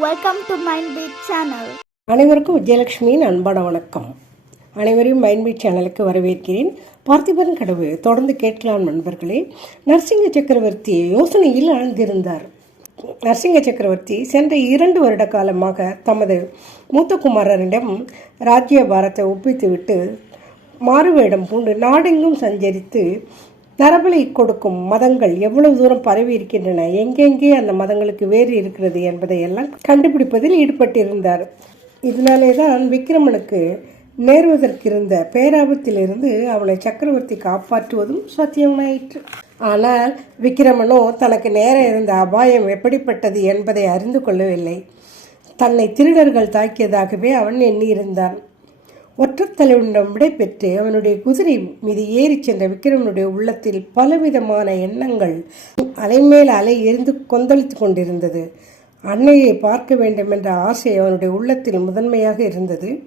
Welcome to mind beat channel அனைவருக்கும் விஜயலட்சுமியின் அன்பான வணக்கம். அனைவரையும் மைண்ட் பீட் சேனலுக்கு வரவேற்கிறேன். பார்த்திபன் கடவு தொடர்ந்து கேட்கலாம் நண்பர்களே. நரசிங்க சக்கரவர்த்தி யோசனையில் ஆழ்ந்திருந்தார். நரசிங்க சக்கரவர்த்தி சென்ற இரண்டு வருட காலமாக தமது மூத்த குமாரரிடம் ராஜ்யபாரத்தை ஒப்பித்துவிட்டு மாறுவேடம் பூண்டு நாடெங்கும் சஞ்சரித்து நரபலி கொடுக்கும் மதங்கள் எவ்வளவு தூரம் பரவி இருக்கின்றன எங்கெங்கே அந்த மதங்களுக்கு வேறு இருக்கிறது என்பதை எல்லாம் கண்டுபிடிப்பதில் ஈடுபட்டிருந்தார். இதனாலே தான் விக்ரமனுக்கு நேர்வதற்கிருந்த பேராபத்திலிருந்து அவனை சக்கரவர்த்தி காப்பாற்றுவதும் சாத்தியமாயிற்று. ஆனால் விக்ரமனோ தனக்கு நேர இருந்த அபாயம் எப்படிப்பட்டது என்பதை அறிந்து கொள்ளவில்லை. தன்னை திருடர்கள் தாக்கியதாகவே அவன் எண்ணியிருந்தான். ஒற்றத்தலைவனிடம் விடைபெற்று அவனுடைய குதிரை மீது ஏறிச் சென்ற விக்ரமனுடைய உள்ளத்தில் பலவிதமான எண்ணங்கள் அலைமேல் அலை எரிந்து கொந்தளித்துக் கொண்டிருந்தது. அன்னையை பார்க்க வேண்டும் என்ற ஆசை அவனுடைய உள்ளத்தில் முதன்மையாக இருந்தது.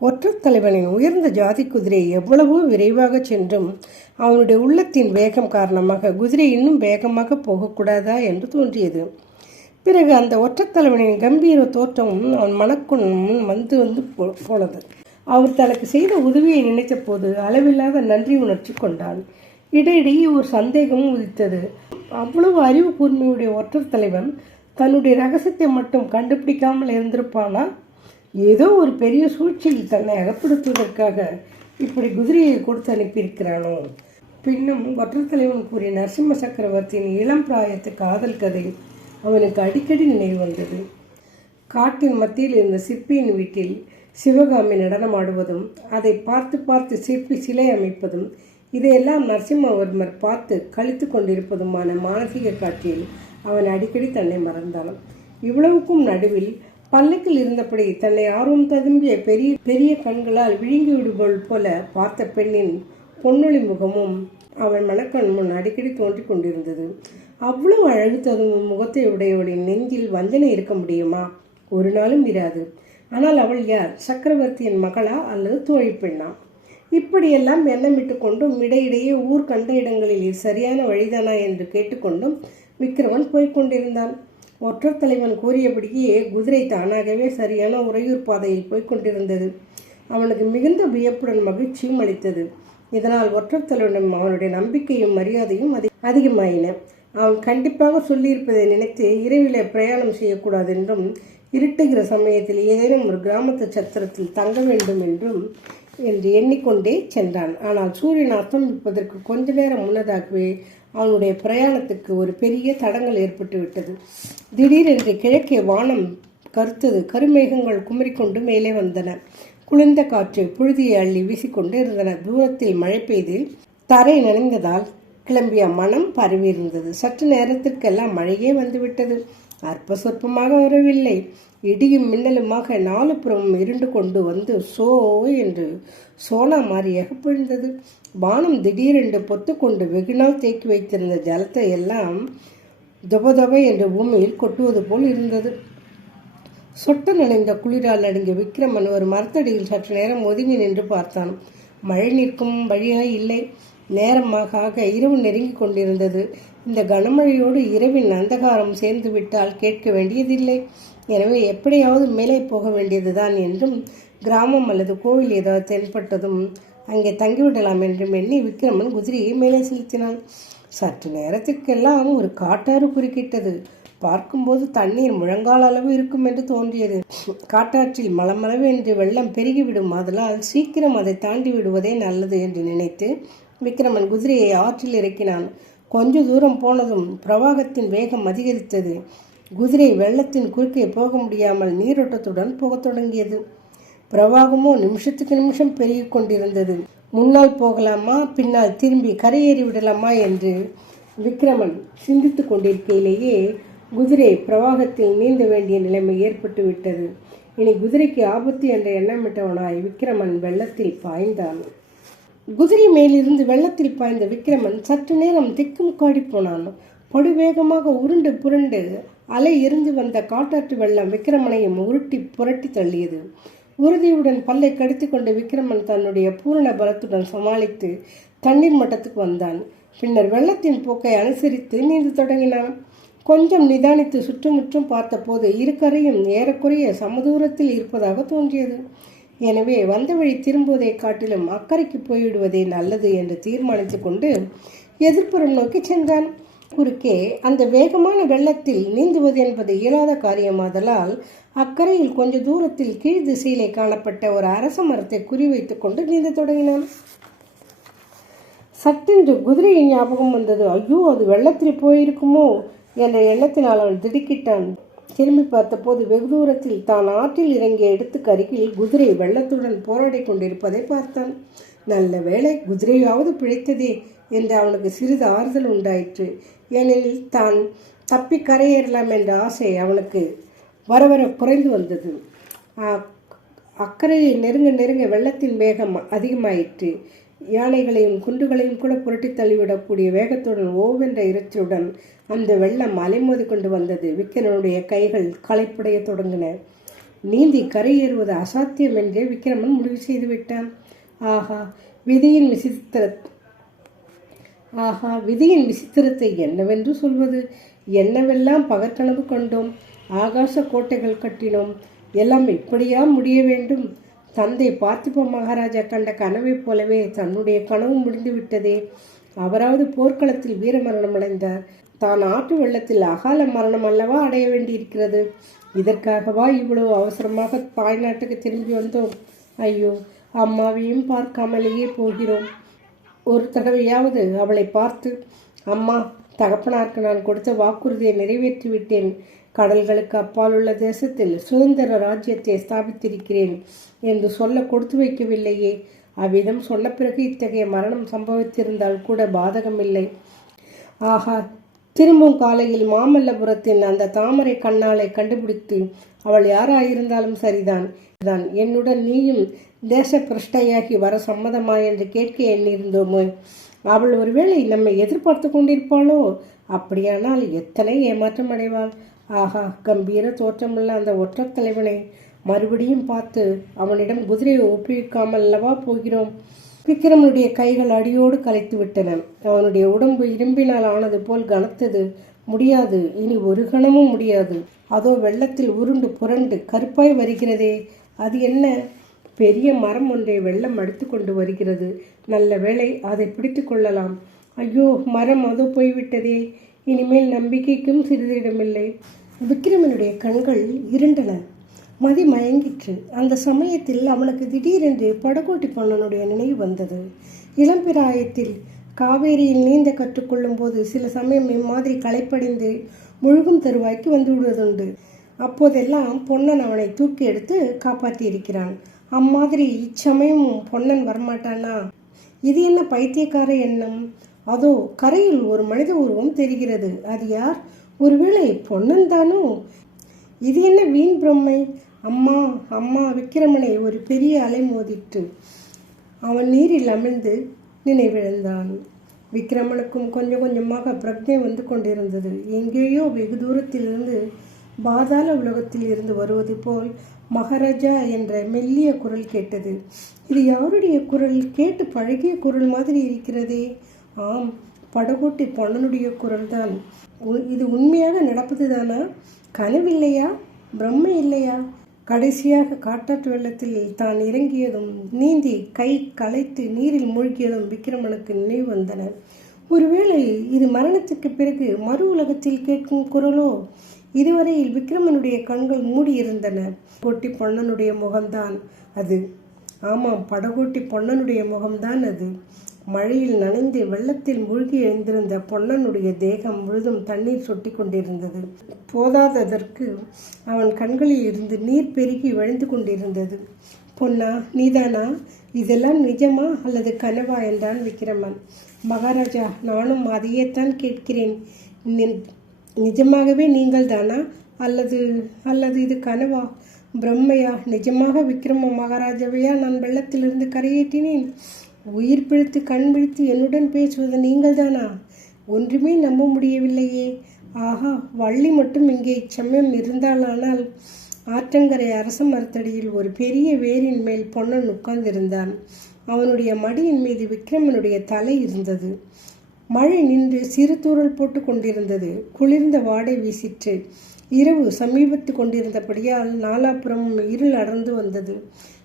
ஒற்றத்தலைவனின் உயர்ந்த ஜாதி குதிரை எவ்வளவோ விரைவாக சென்றும் அவனுடைய உள்ளத்தின் வேகம் காரணமாக குதிரை இன்னும் வேகமாக போகக்கூடாதா என்று தோன்றியது. பிறகு அந்த ஒற்றத்தலைவனின் கம்பீர தோற்றமும் அவன் மனக்குண் முன் வந்து வந்து போ- போனது. அவர் தனக்கு செய்த உதவியை நினைத்த போது அளவில்லாத நன்றி உணர்ச்சி கொண்டான். இடையிடையே ஒரு சந்தேகமும் உதித்தது. அவ்வளவு அறிவு கூர்மையுடைய ஒற்றர் தலைவன் தன்னுடைய ரகசியத்தை மட்டும் கண்டுபிடிக்காமல் இருந்திருப்பானா? ஏதோ ஒரு பெரிய சூழ்ச்சியில் தன்னை அகப்படுத்துவதற்காக இப்படி குதிரையை கொடுத்து அனுப்பியிருக்கிறானோ? பின்னும் ஒற்றர் தலைவன் கூறிய நரசிம்ம சக்கரவர்த்தியின் இளம் பிராயத்து காதல் கதை அவனுக்கு அடிக்கடி நினைவு வந்தது. காட்டின் மத்தியில் இருந்த சிற்பியின் வீட்டில் சிவகாமி நடனமாடுவதும் அதை பார்த்து பார்த்து சிற்பி சிலை அமைப்பதும் இதையெல்லாம் நரசிம்மவர்மர் பார்த்து கழித்து கொண்டிருப்பதுமான மானசீக காட்சியில் அவன் அடிக்கடி தன்னை மறந்தாலும் இவ்வளவுக்கும் நடுவில் பல்லக்கில் இருந்தபடி தன்னை ஆர்வம் ததும்பிய பெரிய பெரிய கண்களால் விழுங்கி விடுபோல் போல பார்த்த பெண்ணின் பொன்னொழி முகமும் அவன் மனக்கண் முன் அடிக்கடி தோன்றிக் கொண்டிருந்தது. அவ்வளவு அழகு தரும் முகத்தை உடையவளின் நெஞ்சில் வஞ்சனை இருக்க முடியுமா? ஒரு நாளும் இராது. ஆனால் அவள் யார்? சக்கரவர்த்தியின் மகளா அல்லது தோழி பெண்ணா? இப்படியெல்லாம் எண்ணமிட்டு கொண்டும் இடையிடையே ஊர் கண்ட இடங்களில் இது சரியான வழிதானா என்று கேட்டுக்கொண்டும் விக்கிரமன் போய்கொண்டிருந்தான் ஒற்றர் தலைவன் கூறியபடியே குதிரை தானாகவே சரியான உறையூர் பாதையில் போய்க் கொண்டிருந்தது. அவனுக்கு மிகுந்த வியப்புடன் மகிழ்ச்சியும் அளித்தது. இதனால் ஒற்றர் தலைவனும் அவனுடைய நம்பிக்கையும் மரியாதையும் அதி அதிகமாயின. அவன் கண்டிப்பாக சொல்லியிருப்பதை நினைத்து இரவிலே பிரயாணம் செய்யக்கூடாது என்றும் இருட்டுகிற சமயத்தில் ஏதேனும் ஒரு கிராமத்து சத்திரத்தில் தங்க வேண்டும் என்றும் என்று எண்ணிக்கொண்டே சென்றான். ஆனால் சூரியன் அஸ்தமிப்பதற்கு கொஞ்ச நேரம் முன்னதாகவே அவனுடைய பிரயாணத்துக்கு ஒரு பெரிய தடங்கள் ஏற்பட்டு விட்டது. திடீரென்று கிழக்கே வானம் கருத்தது. கருமேகங்கள் குமரிக்கொண்டு மேலே வந்தன. குளிர்ந்த காற்று புழுதியை அள்ளி வீசிக்கொண்டு இருந்தன. தூரத்தில் மழை பெய்து தரை நனைந்ததால் கிளம்பிய மனம் பரவியிருந்தது சற்று நேரத்திற்கெல்லாம் மழையே வந்துவிட்டது. அற்ப சொற்பமாக வரவில்லை. இடியும் மின்னலுமாக நாலு புறமும் இருண்டு கொண்டு வந்து சோ என்று சோனா மாறியாக பிழிந்தது வானம் திடீரென்று பொத்துக்கொண்டு வெகுநாள் தேக்கி வைத்திருந்த ஜலத்தை எல்லாம் தொபதொப என்று பூமியில் கொட்டுவது போல் இருந்தது. சொட்ட நனைந்த குளிரால் நடுங்கிய விக்ரமன் ஒரு மரத்தடியில் சற்று நேரம் ஒதுங்கி நின்று பார்த்தான். மழை நிற்கும் வழியாக இல்லை. நேரமாக ஆக இரவு நெருங்கி கொண்டிருந்தது. இந்த கனமழையோடு இரவின் அந்தகாரம் சேர்ந்து விட்டால் கேட்க வேண்டியதில்லை. எனவே எப்படியாவது மேலே போக வேண்டியதுதான் என்றும் கிராமம் அல்லது கோவில் ஏதாவது தென்பட்டதும் அங்கே தங்கிவிடலாம் என்றும் எண்ணி விக்ரமன் குதிரையை மேலே செலுத்தினான். சற்று நேரத்திற்கெல்லாம் ஒரு காட்டாறு குறுக்கிட்டது. பார்க்கும்போது தண்ணீர் முழங்கால் அளவு இருக்கும் என்று தோன்றியது. காட்டாற்றில் மலமளவு என்று வெள்ளம் பெருகிவிடும். ஆதலால் சீக்கிரம் அதை தாண்டி விடுவதே நல்லது என்று நினைத்து விக்ரமன் குதிரையை ஆற்றில் இறக்கினான். கொஞ்ச தூரம் போனதும் பிரவாகத்தின் வேகம் அதிகரித்தது. குதிரை வெள்ளத்தின் குறுக்கே போக முடியாமல் நீரோட்டத்துடன் போகத் தொடங்கியது. பிரவாகமோ நிமிஷத்துக்கு நிமிஷம் பெருகி கொண்டிருந்தது. முன்னால் போகலாமா? பின்னால் திரும்பி கரையேறி விடலாமா? என்று விக்ரமன் சிந்தித்து கொண்டிருக்கையிலேயே குதிரை பிரவாகத்தில் நீந்த வேண்டிய நிலைமை ஏற்பட்டு விட்டது. இனி குதிரைக்கு ஆபத்து என்ற எண்ணமிட்டவனாய் விக்ரமன் வெள்ளத்தில் பாய்ந்தான். குதிரை மேலிருந்து வெள்ளத்தில் பாய்ந்த விக்ரமன் சற்று நேரம் திக்கும் காடி போனான் படுவேகமாக உருண்டு புரண்டு அலை எரிந்து வந்த காட்டாற்று வெள்ளம் விக்ரமனையும் உருட்டி புரட்டி தள்ளியது. உறுதியுடன் பல்லை கடித்து கொண்டு விக்ரமன் தன்னுடைய பூரண பலத்துடன் சமாளித்து தண்ணீர் மட்டத்துக்கு வந்தான். பின்னர் வெள்ளத்தின் போக்கை அனுசரித்து நீந்து தொடங்கினான். கொஞ்சம் நிதானித்து சுற்றுமுற்றும் பார்த்தபோது இருக்கரையும் ஏறக்குறைய சமதூரத்தில் இருப்பதாக தோன்றியது. எனவே வந்த வழி திரும்புவதை காட்டிலும் அக்கறைக்கு போய்விடுவதே நல்லது என்று தீர்மானித்து கொண்டு எதிர்ப்புறம் நோக்கி சென்றான். குறுக்கே அந்த வேகமான வெள்ளத்தில் நீந்துவது என்பது இயலாத காரியமாதலால் அக்கறையில் கொஞ்ச தூரத்தில் கீழ் திசையிலே காணப்பட்ட ஒரு அரச மரத்தை குறிவைத்துக் கொண்டு நீந்த தொடங்கினான். சட்டென்று குதிரையின் ஞாபகம் வந்தது. ஐயோ அது வெள்ளத்தில் போயிருக்குமோ? என்ற எண்ணத்தினால் அவன் திடுக்கிட்டான். திரும்பி பார்த்தபோது வெகு தூரத்தில் தான் ஆற்றில் இறங்கிய இடத்துக்கு அருகில் குதிரை வெள்ளத்துடன் போராடி கொண்டிருப்பதை பார்த்தான். நல்ல வேளை குதிரையாவது பிழைத்ததே என்று அவனுக்கு சிறிது ஆறுதல் உண்டாயிற்று. ஏனெனில் தான் தப்பி கரையேறலாம் என்ற ஆசை அவனுக்கு வர வர குறைந்து வந்தது. அ- அக்கறையை நெருங்க நெருங்க வெள்ளத்தின் வேகம் அதிகமாயிற்று. யானைகளையும் குண்டுகளையும் கூட புரட்டி தள்ளிவிடக்கூடிய வேகத்துடன் ஓவென்ற இறைச்சியுடன் அந்த வெள்ளம் அலைமோதி கொண்டு வந்தது. விக்கிரனுடைய கைகள் களைப்புடைய தொடங்கின. நீந்தி கரையேறுவது அசாத்தியம் என்றே விக்கிரமன் முடிவு செய்து விட்டான் ஆஹா விதியின் விசித்திர ஆஹா விதியின் விசித்திரத்தை என்னவென்று சொல்வது? என்னவெல்லாம் பகற்கனவு கொண்டோம்? ஆகாச கோட்டைகள் கட்டினோம். எல்லாம் இப்படியா முடிய வேண்டும்? தந்தை பார்த்திப மகாராஜா கண்ட கனவைப் போலவே தன்னுடைய கனவு முடிந்து விட்டதே. அவராவது போர்க்களத்தில் வீரமரணம் அடைந்தார். தான் ஆற்று வெள்ளத்தில் அகால மரணம் அல்லவா அடைய வேண்டியிருக்கிறது? இதற்காகவா இவ்வளவு அவசரமாக தாய்நாட்டுக்கு திரும்பி வந்தோம்? ஐயோ அம்மாவையும் பார்க்காமலேயே போகிறோம். ஒரு தடவையாவது அவளை பார்த்து அம்மா தகப்பனாருக்கு நான் கொடுத்த வாக்குறுதியை நிறைவேற்றி விட்டேன் கடல்களுக்கு அப்பால் உள்ள தேசத்தில் சுதந்திர ராஜ்யத்தை ஸ்தாபித்திருக்கிறேன் என்று சொல்ல கொடுத்து வைக்கவில்லையே. அவ்விதம் சொன்ன பிறகு இத்தகைய மரணம் சம்பவித்திருந்தால் கூட பாதகமில்லை. ஆஹா திரும்பும் காலையில் மாமல்லபுரத்தின் அந்த தாமரை கண்ணாலை கண்டுபிடித்து அவள் யாராயிருந்தாலும் சரிதான். தான். என்னுடன் நீயும் தேச பிரஷ்டையாகி வர சம்மதமா என்று கேட்க எண்ணியிருந்தோமோ அவள் ஒருவேளை நம்மை எதிர்பார்த்து கொண்டிருப்பாளோ? அப்படியானால் எத்தனை ஏமாற்றம் அடைவாள்? ஆஹா கம்பீர தோற்றமுள்ள அந்த ஒற்றத் தலைவனை மறுபடியும் பார்த்து அவனிடம் குதிரையை ஒப்புவிக்காமல் அல்லவா போகிறோம். விக்ரமனுடைய கைகள் அடியோடு கலைத்து விட்டன அவனுடைய உடம்பு இரும்பினால் ஆனது போல் கனத்தது. முடியாது. இனி ஒரு கணமும் முடியாது. அதோ வெள்ளத்தில் உருண்டு புரண்டு கருப்பாய் வருகிறதே. அது என்ன? பெரிய மரம் ஒன்றை வெள்ளம் அடித்து கொண்டு வருகிறது. நல்ல வேளை அதை பிடித்து கொள்ளலாம். ஐயோ மரம் அதோ போய்விட்டதே. இனிமேல் நம்பிக்கைக்கும் சிறிது இடமில்லை விக்ரமனுடைய கண்கள் இருண்டன. மதி மயங்கிற்று. அந்த சமயத்தில் அவனுக்கு திடீரென்று படகோட்டி பொன்னனுடைய நினைவு வந்தது. இளம்பிராயத்தில் காவேரியில் நீந்த கற்றுக்கொள்ளும் போது சில சமயம் இம்மாதிரி களைப்படைந்து முழுகும் தருவாய்க்கு வந்து விடுவதுண்டு அப்போதெல்லாம் பொன்னன் அவனை தூக்கி எடுத்து காப்பாற்றி இருக்கிறான். அம்மாதிரி இச்சமயமும் பொன்னன் வரமாட்டானா? இது என்ன பைத்தியக்கார எண்ணம்? அதோ கரையில் ஒரு மனித உருவம் தெரிகிறது. அது யார்? ஒருவேளை பொன்னன் தானோ? இது என்ன வீண் பிரம்மை? அம்மா அம்மா விக்கிரமனை ஒரு பெரிய அலை மோதிட்டு அவன் நீரில் அமிழ்ந்து நினைவிழந்தான். விக்கிரமனுக்கும் கொஞ்சம் கொஞ்சமாக பிரக்ஞை வந்து கொண்டிருந்தது. எங்கேயோ வெகு தூரத்திலிருந்து பாதாள உலகத்தில் இருந்து வருவது போல் மகாராஜா என்ற மெல்லிய குரல் கேட்டது. இது யாருடைய குரல்? கேட்டு பழகிய குரல் மாதிரி இருக்கிறதே. ஆம் படகோட்டி பொன்னனுடைய குரல்தான். உ- இது உண்மையாக நடப்பதுதானா? கனவில்லையா? பிரம்மை இல்லையா கடைசியாக காட்டாற்று வெள்ளத்தில் தான் இறங்கியதும் நீந்தி கை களைத்து நீரில் மூழ்கியதும் விக்கிரமனுக்கு நினைவு வந்தன. ஒருவேளை இது மரணத்துக்கு பிறகு மறு உலகத்தில் கேட்கும் குரலோ? இதுவரையில் விக்ரமனுடைய கண்கள் மூடியிருந்தன. பொட்டி பொன்னனுடைய முகம்தான் அது. ஆமாம் படகோட்டி பொன்னனுடைய முகம்தான் அது. மழையில் நனைந்து வெள்ளத்தில் மூழ்கி எழுந்திருந்த பொன்னனுடைய தேகம் முழுதும் தண்ணீர் சொட்டி கொண்டிருந்தது. போதாததற்கு அவன் கண்களில் இருந்து நீர் பெருகி வழிந்து கொண்டிருந்தது. பொன்னா நீதானா? இதெல்லாம் நிஜமா அல்லது கனவா? என்றான் விக்கிரமன் மகாராஜா நானும் அதையேத்தான் கேட்கிறேன். நி- நிஜமாகவே நீங்கள் தானா அல்லது அல்லது இது கனவா? பிரம்மையா நிஜமாக விக்ரம மகாராஜாவையா நான் வெள்ளத்திலிருந்து கரையேற்றினேன்? உயிர் பிழைத்து கண் விழித்து என்னுடன் பேசுவது நீங்கள்தானா? ஒன்றுமே நம்ப முடியவில்லையே. ஆஹா வள்ளி மட்டும் இங்கே இச்சமயம் இருந்தாலானால் ஆற்றங்கரை அரச மரத்தடியில் ஒரு பெரிய வேரின் மேல் பொன்னன் உட்கார்ந்திருந்தான். அவனுடைய மடியின் மீது விக்ரமனுடைய தலை இருந்தது. மழை நின்று சிறு தூரல் போட்டு கொண்டிருந்தது. குளிர்ந்த வாடை வீசிற்று. இரவு சமீபத்து கொண்டிருந்தபடியால் நாலாபுறமும் இருள் அடர்ந்து வந்தது.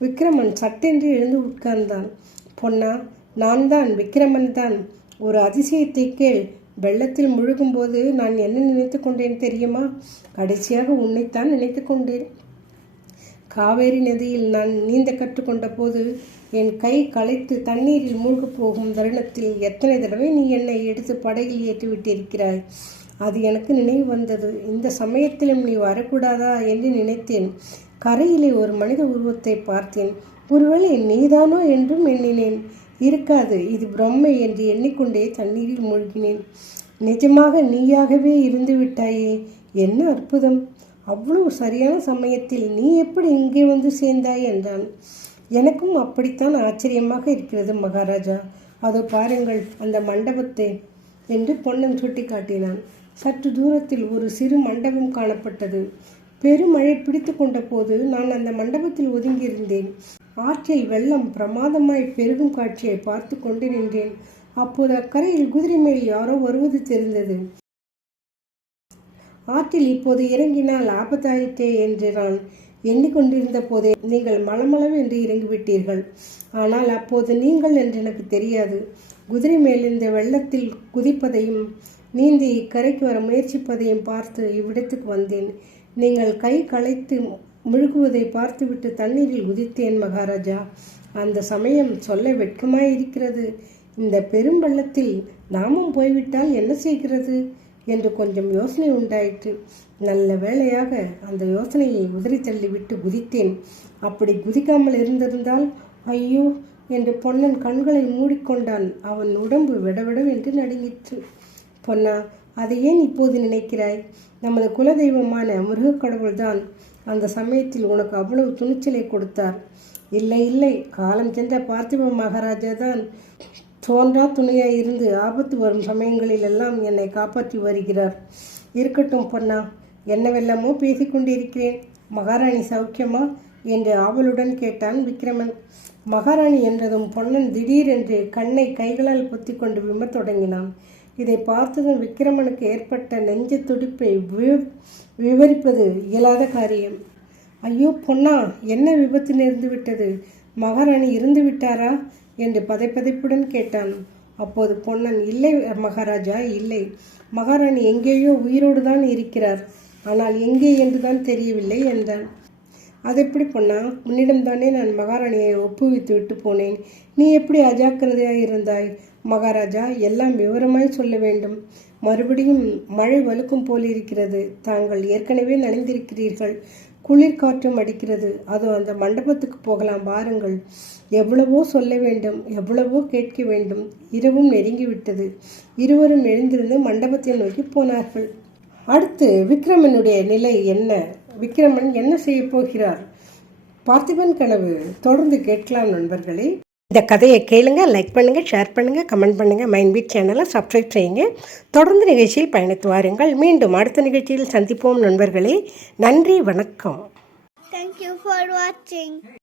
விக்ரமன் சட்டென்று எழுந்து உட்கார்ந்தான். பொன்னா நான் தான் விக்ரமன் தான். ஒரு அதிசயத்தை கேள். வெள்ளத்தில் முழுகும்போது நான் என்ன நினைத்து கொண்டேன் தெரியுமா? கடைசியாக உன்னைத்தான் நினைத்து கொண்டேன். காவேரி நதியில் நான் நீந்த கற்றுக்கொண்ட போது என் கை களைத்து தண்ணீரில் மூழ்கு போகும் தருணத்தில் எத்தனை தடவை நீ என்னை எடுத்து படகில் ஏற்றிவிட்டிருக்கிறாய்? அது எனக்கு நினைவு வந்தது. இந்த சமயத்திலும் நீ வரக்கூடாதா என்று நினைத்தேன். கரையிலே ஒரு மனித உருவத்தை பார்த்தேன். ஒருவேளை நீதானோ என்றும் எண்ணினேன். இருக்காது இது பிரம்மை என்று எண்ணிக்கொண்டே தண்ணீரில் மூழ்கினேன். நிஜமாக நீயாகவே இருந்து விட்டாயே என்ன அற்புதம். அவ்வளவு சரியான சமயத்தில் நீ எப்படி இங்கே வந்து சேர்ந்தாய் என்றான். எனக்கும் அப்படித்தான் ஆச்சரியமாக இருக்கிறது மகாராஜா. அதோ பாருங்கள் அந்த மண்டபத்தை என்று பொன்னன் சுட்டி காட்டினான் சற்று தூரத்தில் ஒரு சிறு மண்டபம் காணப்பட்டது. பெருமழை பிடித்து கொண்ட போது நான் அந்த மண்டபத்தில் ஒதுங்கியிருந்தேன். ஆற்றில் வெள்ளம் பிரமாதமாய் பெருகும் காட்சியை பார்த்து கொண்டு நின்றேன். அப்போது அக்கரையில் குதிரை மேல் யாரோ வருவது தெரிந்தது. ஆற்றில் இப்போது இறங்கினால் ஆபத்தாயிற்றே என்று நான் எண்ணிக்கொண்டிருந்த போதே நீங்கள் மளமளவு என்று இறங்கிவிட்டீர்கள். ஆனால் அப்போது நீங்கள் என்று எனக்கு தெரியாது. குதிரை மேல் இந்த வெள்ளத்தில் குதிப்பதையும் நீந்தி கரைக்கு வர முயற்சிப்பதையும் பார்த்து இவ்விடத்துக்கு வந்தேன். நீங்கள் கை களைத்து முழுகுவதை பார்த்துவிட்டு தண்ணீரில் குதித்தேன் மகாராஜா. அந்த சமயம் சொல்ல வெட்கமாய் இருக்கிறது இந்த பெரும் பள்ளத்தில் நாமும் போய்விட்டால் என்ன செய்கிறது? என்று கொஞ்சம் யோசனை உண்டாயிற்று. நல்ல வேளையாக அந்த யோசனையை உதறி தள்ளிவிட்டு குதித்தேன். அப்படி குதிக்காமல் இருந்திருந்தால் ஐயோ என்று பொன்னன் கண்களை மூடிக்கொண்டான். அவன் உடம்பு விடவிடவென்று நடுங்கிற்று. பொன்னா அதை ஏன் இப்போது நினைக்கிறாய்? நமது குலதெய்வமான முருகக் கடவுள்தான் அந்த சமயத்தில் உனக்கு அவ்வளவு துணிச்சலை கொடுத்தார். இல்லை இல்லை காலம் சென்ற பார்த்திப மகாராஜா தான் தோன்றா துணையாய் இருந்து ஆபத்து வரும் சமயங்களில் எல்லாம் என்னை காப்பாற்றி வருகிறார். இருக்கட்டும் பொன்னா என்னவெல்லாமோ பேசிக்கொண்டிருக்கிறேன். மகாராணி சௌக்கியமா? என்று ஆவலுடன் கேட்டான் விக்ரமன். மகாராணி என்றதும் பொன்னன் திடீரென்று கண்ணை கைகளால் பொத்திக் கொண்டு விம்மத் தொடங்கினான். இதை பார்த்ததும் விக்கிரமனுக்கு ஏற்பட்ட நெஞ்ச துடிப்பை விவரிப்பது இயலாத காரியம். ஐயோ பொன்னா என்ன விபத்து நேர்ந்து விட்டது? மகாராணி இருந்து விட்டாரா? என்று பதைப்பதைப்புடன் கேட்டான். அப்போது பொன்னன் இல்லை மகாராஜா இல்லை. மகாராணி எங்கேயோ உயிரோடு தான் இருக்கிறார். ஆனால் எங்கே என்றுதான் தெரியவில்லை என்றான். அது எப்படி பொன்னா? உன்னிடம்தானே நான் மகாராணியை ஒப்புவித்து விட்டு போனேன். நீ எப்படி அஜாக்கிரதையாக இருந்தாய்? மகாராஜா எல்லாம் விவரமாய் சொல்ல வேண்டும். மறுபடியும் மழை வலுக்கும் போலிருக்கிறது தாங்கள் ஏற்கனவே நனைந்திருக்கிறீர்கள். குளிர் காற்றும் அடிக்கிறது. அது அந்த மண்டபத்துக்கு போகலாம் பாருங்கள் எவ்வளவோ சொல்ல வேண்டும் எவ்வளவோ கேட்க வேண்டும். இரவும் நெருங்கிவிட்டது. இருவரும் எழுந்திருந்து மண்டபத்தை நோக்கி போனார்கள். அடுத்து விக்ரமனுடைய நிலை என்ன? விக்ரமன் என்ன செய்ய போகிறார்? பார்த்திபன் கனவு தொடர்ந்து கேட்கலாம் நண்பர்களே. இந்த கதையை கேளுங்க லைக் பண்ணுங்க ஷேர் பண்ணுங்க கமெண்ட் பண்ணுங்க. மைண்ட் பீட் சேனலை சப்ஸ்கிரைப் செய்யுங்க. தொடர்ந்து நிகழ்ச்சியில் பயணித்து வாருங்கள். மீண்டும் அடுத்த நிகழ்ச்சியில் சந்திப்போம் நண்பர்களே. நன்றி வணக்கம். தேங்க்யூ ஃபார் வாட்சிங்.